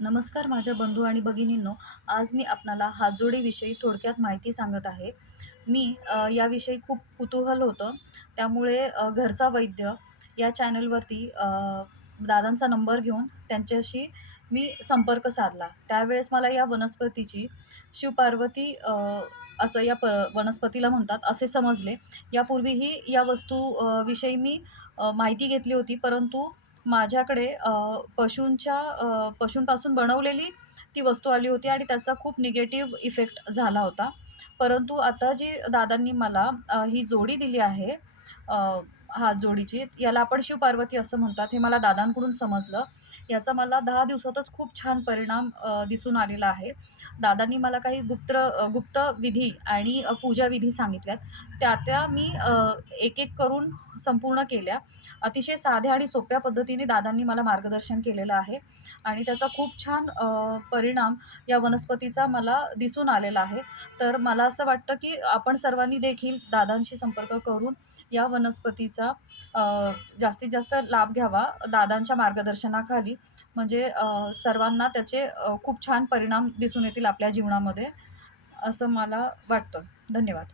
नमस्कार माझ्या बंधू आणि भगिनींनो आज मी आपणाला हातजोडीविषयी थोडक्यात माहिती सांगत आहे. मी याविषयी खूप कुतूहल होतं. त्यामुळे घरचा वैद्य या चॅनलवरती दादांचा नंबर घेऊन त्यांच्याशी मी संपर्क साधला. त्यावेळेस मला या वनस्पतीची शिवपार्वती असं या प वनस्पतीला म्हणतात असे समजले. यापूर्वीही या वस्तू विषयी मी माहिती घेतली होती. परंतु माझ्याकडे पशूंच्या पशूंपासून बनवलेली ती वस्तू आली होती आणि त्याचा खूप निगेटिव्ह इफेक्ट झाला होता. परंतु आता जी दादांनी मला अ, ही जोडी दिली आहे अ, हातजोडीची, याला आपण शिवपार्वती असं म्हणतात. हे मला दादांकडून समजलं. याचा मला दहा दिवसातच खूप छान परिणाम अ, दिसून आलेला आहे. दादांनी मला काही गुप्त्र गुप्त विधी आणि अ, पूजा विधी सांगितल्यात. त्या-त्या मी एक-एक करून संपूर्ण केल्या. अतिशय साध्या आणि सोप्या पद्धतीने दादांनी मला मार्गदर्शन केलेलं आहे आणि त्याचा खूप छान अ, परिणाम या वनस्पतीचा मला दिसून आलेला आहे. तर मला असं वाटतं, की आपण सर्वांनी देखील दादांशी संपर्क करून या वनस्पतीचा जास्तीत जास्त लाभ घ्यावा दादांच्या मार्गदर्शनाखाली. म्हणजे सर्वांना त्याचे खूप छान परिणाम दिसून येतील आपल्या जीवनामध्ये, असं मला वाटतं. धन्यवाद.